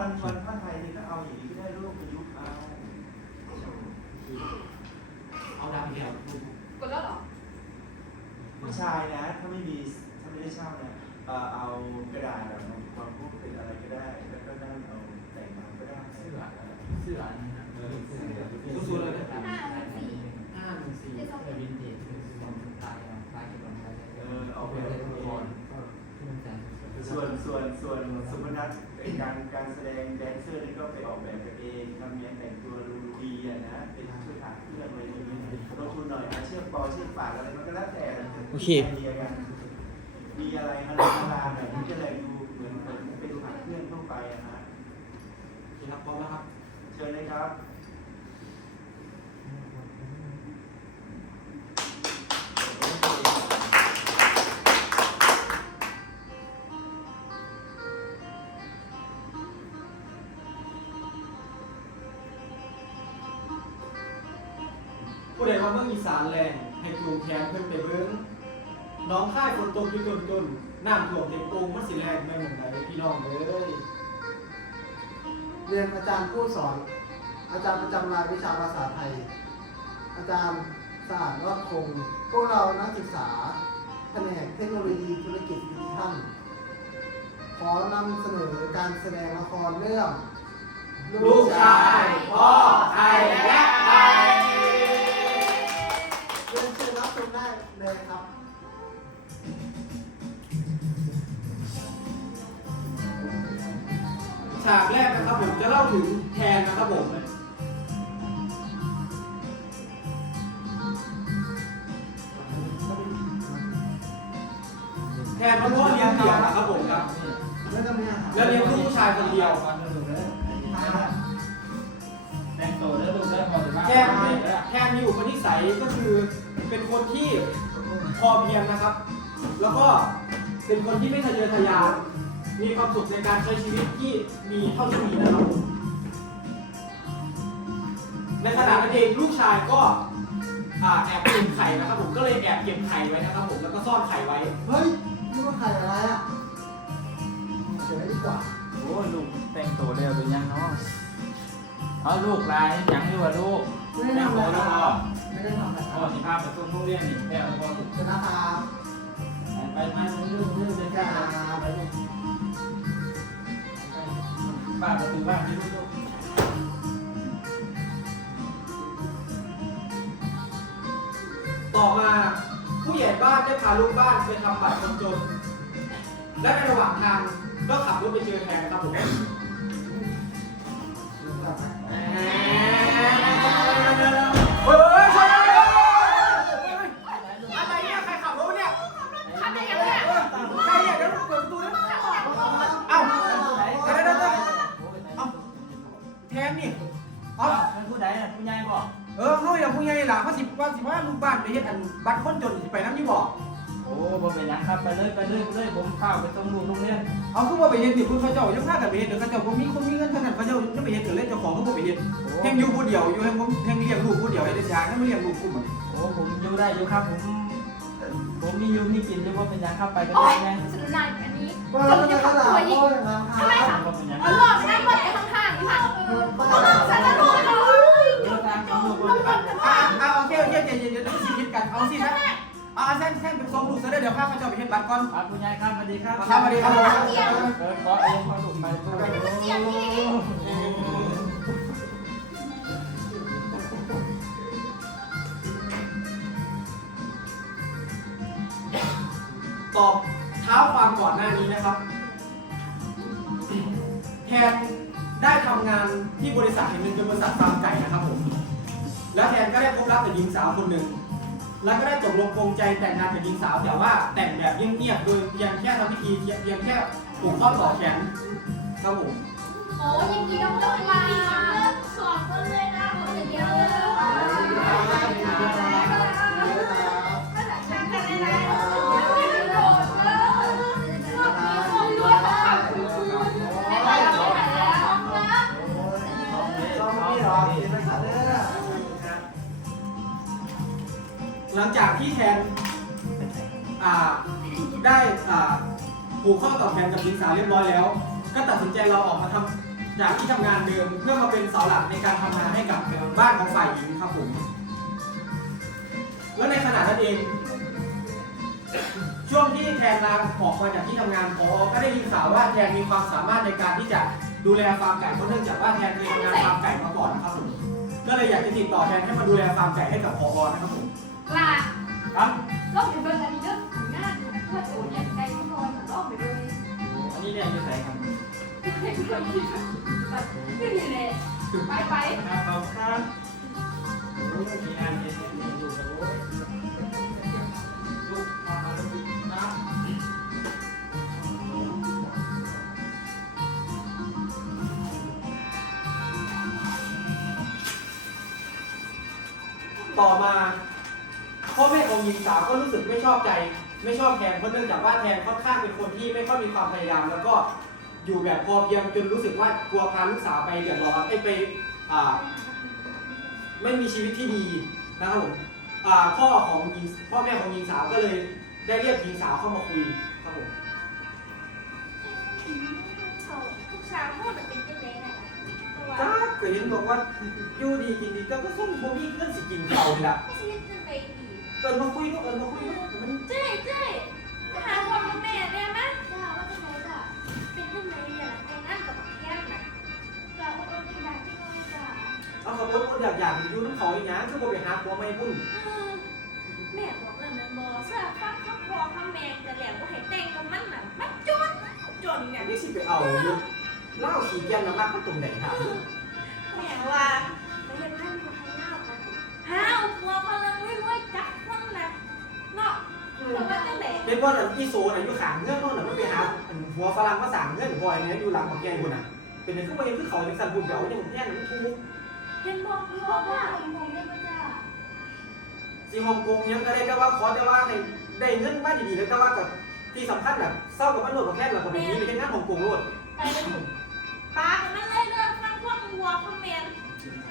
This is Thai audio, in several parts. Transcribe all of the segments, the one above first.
วันวันผ้าไทยนี่ก็เอาอย่างนี้ก็ได้ลูกประยุกต์เอาเอาดาวเดียวกดแล้วเหรอผู้ชายนะถ้าไม่มีถ้าไม่ได้เช่าเนี่ยเอ่อเอากระดาษแบบความพวกเป็นอะไรก็ได้แล้วก็นั่งเอาแต่งมาก็ได้เสื้อเสื้ออันนี้นะเออเสื้อสู้ๆเลยนะครับห้าหนึ่งสี่ห้าหนึ่งสี่เสื้อวินเทจคือลองตายลองตายที่ลองตายเออเอาไปเลยละครก็ที่มัน ส่วนส่วนส่วนสมนัตไอ้การการแสดงแดนเซอร์นี่ก็ไปออกแบบกันเองทำเนียนแต่งตัวดูดีอะนะเป็นช่วยหาเครื่องอะไรอย่างเงี้ยลงทุนหน่อยอาเชือกปอเชือกปากอะไรมันก็แล้วแต่นะโอเคไอเดียกันมีอะไรฮาลาฮาลาหน่อยมันจะเลยดูเหมือนเหมือนเป็นหาเครื่องทั่วไปอะนะที่รับพร้อมแล้วครับ เชิญเลยครับานแรงให้กรุงแขนเพิ่นไปเบิ้งน้องค่ายฝนตกอยู่จนจนน้ำท่วมเต็มองมันสิแรงไม่เหมือนไหนพี่น้องเอ้ยเรียนอาจารย์ผู้สอน อาจารย์ประจำรายวิชาภาษาไทย อาจารย์สะอาดรอดคง พวกเรานักศึกษาแผนกเทคโนโลยีธุรกิจดิจิทัลขอนำเสนอการแสดงละครเรื่อง ลูกชาย พ่อไอและากแรกนะครับผมจะเล่าถึงแทนนะครับผมแทนมันพ่อเลี้ยงเดี่ยวนะครับผมครับ แล้วก็มีอาหารแล้วเลี้ยงลูกผู้ชายคนเดียว แต่งตัวแล้วลูกได้พอจะบ้าแทนแทนมีอุปนิสัยก็คือเป็นคนที่พอเพียงนะครับ แล้วก็เป็นคนที่ไม่ทะเยอทะยาน มีความสุขในการใช้ชีวิตที่มีเท่าที่มีนะครับผมในขณะนั้นเองลูกชายก็อ่าแอบเก็บไข่นะครับผมก็เลยแอบเก็บไข่ไว้นะครับผมแล้วก็ซ่อนไข่ไว้ เฮ้ยนี่ว่าใครอะไรอะเดี๋ยวดีกว่าโอ้ลูกแต่งตัวเร็วเป็นยังเนาะเอาลูกลายยังอยู่ว่าลูกไม่ได้แต่งทำตัอะวไรแล้วคพรัอบไม่ได้ทำอะไรคพ่อรับสิพาไปส่งโรงเรียนนี่แม่เอาพ่อถูกชนะครับไปมาเรื่องเรื่องเรื่องชกันนะไปเลย บ้านประตูบ้านที่ลูกต่อมาผู้ใหญ่บ้านได้พาลูกบ้านไปทำบัตรคนจน และในระหว่างทางก็ขับรถไปเจอแทนครับผม ไปน้ำนี่บอกโอ้บ่เป็นหยังครับไปเลยไปเลยไปเลยผมเข้าไปส่งลูกโรงเรียนเอาคือว่าไปเฮ็ดดิคุณเขาเจ้ายังพากันไปเฮ็ดเดี๋ยวเขาเจ้าบ่มีคนมีเงินเท่านั้นเขาเจ้าจะไปเฮ็ดเดี๋ยวเล่นเจ้าของเขาบ่ไปเฮ็ดแห่งอยู่ผู้เดียวอยู่แห่งผมแห่งเลี้ยงลูกผู้เดียวให้ได้ช้างนั่นไม่เลี้ยงลูกกูหมดโอ้ผมอยู่ได้อยู่ครับ ผมผมมีอยู่มีกินอยู่ว่าเป็นหยังครับไปกันโอ๊ได้ยไงสนุนายอันนี้ก็จเรานจะจะขขับนาดตัวยิงพ่ออย่างนั้นครับว่าเป็นหยังเออหลอดไม่ได้หมด อาเอาแซนแซนเป็นสองลูกซะเด้อเดี๋ยวพาเขาเจ้าไปเฮ็ดบัตรก่อนครับคุณยายครับสวัสดีครับครับสวัสดีครับผมเออขอเองขอลูกไปตัวตอบเท้าความก่อนหน้านี้นะครับ แทนได้ทำงานที่บริษัทแห่งหนึ่งเป็นบริษัทฟาร์มไก่นะครับผม แล้วแทนก็ได้พบรักกับหญิงสาวคนหนึ่ง แล้วก็ได้ตกลงปรงใจแต่งงานกับหญิงสาวแต่ว่าแต่งแบบเงียบๆโดยเพียงแค่ทำพิธีเพียงแค่ผูกข้อต่อแขนครับผม โอ้ยยังกินน้ำต้องมา อ่าได้อ่าผูกข้อต่อแขนกับหญิงสาวเรียบร้อยแล้ว ก็ตัดสินใจเราออกมาทำจากที่ทำงานเดิมเพื่อมาเป็นเสาหลักในการทำงานให้กับบ้านของฝ่ายหญิงครับผมและในขณะนั้นเอง ช่วงที่แทนลาออกมาจากที่ทำงานพอก็ได้ยินข่าวว่าแทนมีความสามารถในการที่จะดูแลฟาร์มไก่เพราะเนื่องจากว่าแทนเคยทำงานฟาร์มไก่มาก่อนนะครับผมก็เลยอยากจะติดต่อแทนให้มาดูแลฟาร์มไก่ให้กับพอนะครับผมลาครับลองไปเบิ่งอันนี้เด้อ หน้าดูนะว่าโอ้ยไก่ที่นอนลองไปเบิ่งอันนี้เนี่ยอยู่ไหนครับให้ดูดีแบบนี่แหละไปไปครับขอบคุณครับโอ้ยมีงานเย็นๆอยู่กับโอ้ยลูกมาแล้วลูกนะต่อมาพ่อแม่ของหญิงสาวก็รู้สึกไม่ชอบใจ ไม่ชอบแทนเพราะเนื่องจากว่าแทนค่อนข้างเป็นคนที่ไม่ค่อยมีความพยายาม แล้วก็อยู่แบบพอเพียงจนรู้สึกว่ากลัวพาลูกสาวไปเดือดร้อนไปไปอ่าไม่มีชีวิตที่ดีนะครับผมอ่าพ่อของหญิงพ่อแม่ของหญิงสาวก็เลยได้เรียกหญิงสาวเข้ามาคุยครับผมลูกสาวพ่อจะเป็นจังได๋น่ะตัวจ้าก็เห็นบอกว่าอยู่ดีกินดีแต่ก็ส่งบ่มีเงินสิกินข้าวนี่ล่ะสิเฮ็ดจังได๋ดี เอิ้นมาคุยเนาะเอิ้นมาคุยเนาะมัน อยู่น้ำเขาอีหยังคือบ่ไปหาผัวใหม่พุ่นอืมแม่บอกแล้วนะบ่เสื้อฟังคำพ่อคำแม่จะแล้วบ่ให้แต่งกับมันน่ะมันจนจนเนี่ย อันนี้สิไปเอาอยู่เหล้าขี้เกียจน้ำมันมันตรงไหนถามแม่ว่าไปเฮ็ดงานกับใครหน้าบ่หาเอาผัวฝรั่งรวยๆจักคนน่ะเนาะแต่ว่าจังได๋เห็นว่าอันอีโซน่ะอยู่ข้างเงื่อนโน่นน่ะมันไปหาอันหัวฝรั่งมาสั่งเงื่อนบ่อยเนี่ยอยู่หลังของแกพุ่นน่ะ เป็นอันคือบ่เห็นคือเขาจังซั่นพุ่นเดี๋ยวยังแย่งมันถูก เห็นบ่มีเพพ่อราะว่าว่าผมผมได้ไหมจ้าสิฮ่องกงยังก็ได้แต่ว่าขอแต่ว่าให้ได้เงินมาดีๆแล้วแต่ว่ากับที่สำคัญน่ะเศร้ากับมันโลดกับแค่แล้วก็ไปนี้ไปเฮ็ดงานฮ่องกงโลดไปเลยปากมันเลยเลิกฟังพวกวัวคอมเมนต์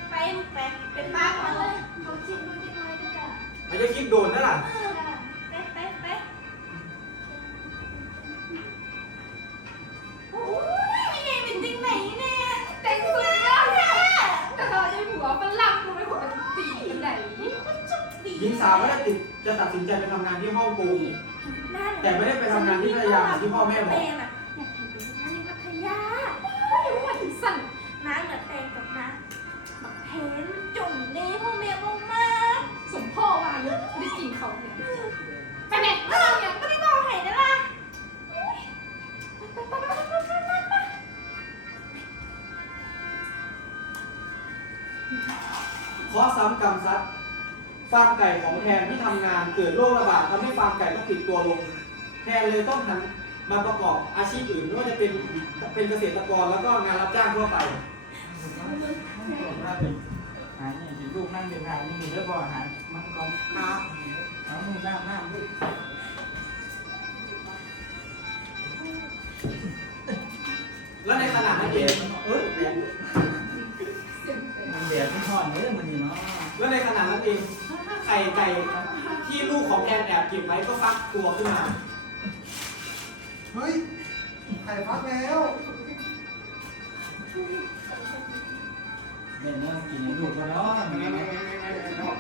ไปไปเป็นปากมันเลยเขาชิมดูที่น้อยด้วยจ้ะไม่ได้คิดโดนนั่นล่ะ หญิงสาวก็ได้ติดจะตัดสินใจไปทำงานที่ฮ่องกงแต่ไม่ได้ไปทำงานที่พัทยาที่พ่อแม่บอกอยากเห็นเป็นงานในพัทยาไม่รู้ว่าถึงสั่งน้าเหนือแตงกับน้าบักเพนจุ่มนี้พ่อแม่บอกมาสมพ่อว่าเยอะไม่ได้กินเขาเนี่ยไปแม่เออเนี่ยไม่ได้บอกให้นะล่ะไปไปไปไปไปไปไปขอซ้ำกรรมซัด ฟาร์มไก่ของแทนที่ทำงานเกิดโรคระบาดทำให้ฟาร์มไก่ต้องปิดตัวลง แทนเลยต้องหันมาประกอบอาชีพอื่นไม่ว่าจะเป็นเป็นเกษตรกรแล้วก็งานรับจ้างทั่วไปหาเนี่ยสิลูกนั่งเดินทางนี่มีแล้วบ่หามันก่อนครับเอามือน้ำน้ำลูกแล้วในขณะนั้นเอง ที่ลูกของแทนแอบเก็บไว้ก็ฟักตัวขึ้นมา เฮ้ยไข่ฟักแล้วเดี๋ยวเนื้อกินให้ลูกก็เนาะมันเนาะ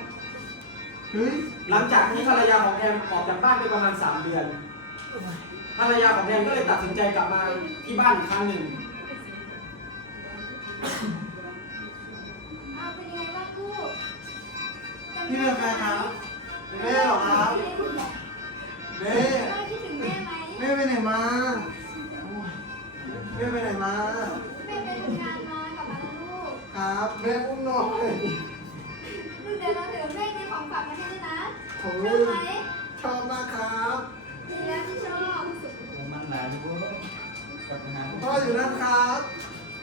เฮ้ยหลังจากที่ภรรยาของแทนออกจากบ้านไปประมาณสามเดือน ภรรยาของแทนก็เลยตัดสินใจกลับมาที่บ้านอีกครั้งหนึ่ง เอาเป็นยังไงบ้างกู้พี่เป็นใครครับ ออยู่นั่นครับ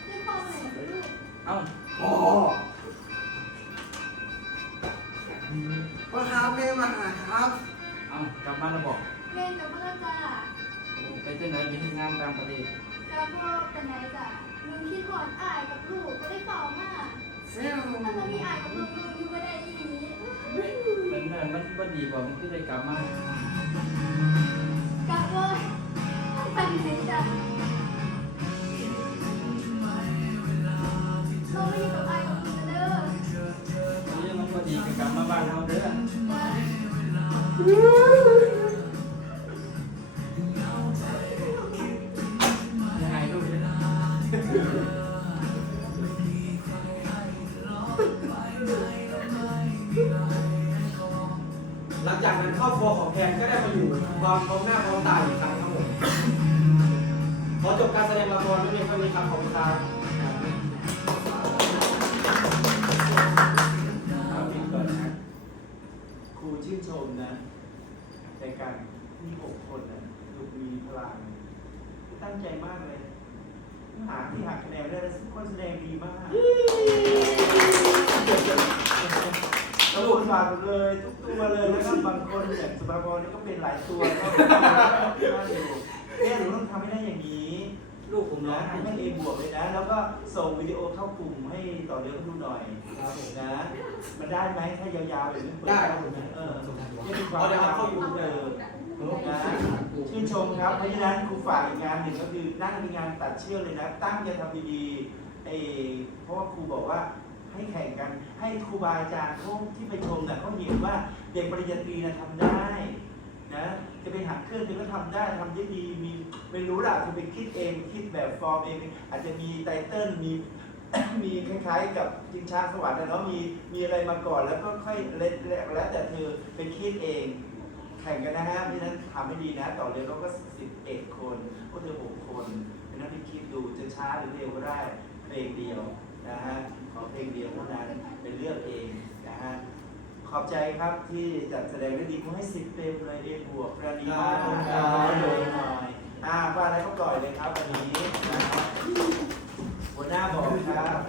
ขึ้นพ่อหน่อยสิลูกเอ้าอ๋อพ่อครับแม่มาหาครับเอ้ากลับมาแล้วบอกเรียนกับเพื่อนจ้ะไปเจ้าไหนไปทำงานต่างประเทศแล้วพ่อเป็นไหนจ้ะลุงคิดหอดอายกับลูกก็ได้เปล่ามากแม่ถ้ามันมีอายกับลุงลุงอยู่ก็ได้อีหลีเป็นเรื่องมันบ่ดีบ่มันคือได้กลับมากลับเลยไปไหนจ้ะ ลับมาบ้านเราเด้อยังไงลูกเนี่ยหลังจากนั้นครอบครัวของแทนก็ได้มาอยู่ความพร้อมหน้าพร้อมตาอีกครั้งครับผมขอจบการแสดงละครด้วยเพียงเท่านี้ครับขอบคุณครับ ตั้งใจมากเลย หาที่หักคะแนนได้แล้วคนแสดงดีมากแล้วคนฝากหมดเลยทุกตัวเลยแล้วก็บางคนแบบสุภาพรนี่ก็เป็นหลายตัวก็น่าดูเนี่ยหนูต้องทำให้ได้อย่างนี้ ลูกผมร้อนะงไห้ให้เอวบวกเลยนะ แล้วก็ส่งวิดีโอเข้ากลุ่มให้ต่อเดือนเขาดูหน่อยครับผมนะ มันได้ไหมถ้ายาวๆอย่างนี้เปิได้ครับผมเออส่งทางนี่เป็นความเอาเดี๋ยวยาวเข้าเข้ายูยูทูบเอเลย อนะชื่นชมครับเพราะฉะนั้นครูฝากอีกงานหนึ่งก็คือนั่งเป็นงานตัดเชือกเลยนะ ตั้งใจทำดีๆเอเพราะว่าครูบอกว่าให้แข่งกันให้ครูบาอาจารย์เขาที่ไปชมน่ะเขาเห็นว่าเด็กปริญญาตรีนะทำได้นะจะไปหักเครื่องเธอก็ทำได้ทำได้ดีมีไม่รู้ล่ะเธอไปคิดเองคิดแบบฟอร์มเองอาจจะมีไตเติ้ลมีมีคล้ายๆ กับจิงช้าสวรรค์นะเนาะมีมีอะไรมาก่อนแล้วก็ค่อยเล็ดแล้วแต่เธอไปคิดเอง ข่งกันนะฮะเพราะฉะนั้นทำให้ดีนะ ต่อเรือเราก็สิบเอ็ดคนพวกเธอหกคนเพราะนั้นไปคิดดูจะช้าหรือเร็วก็ได้เพลงเดียวนะฮะขอเพลงเดียวเท่านั้นเป็นเลือกเองนะฮะขอบใจครับที่จัดแสดงได้ดีผมให้สิบเต็มเลยเอ็บวกประดีมากขอบคุณคครับบเลยหน่อยอ่าว่าอะไรก็ปล่อยเลยครับวันนี้นะครับหัวหน้าบอกครับ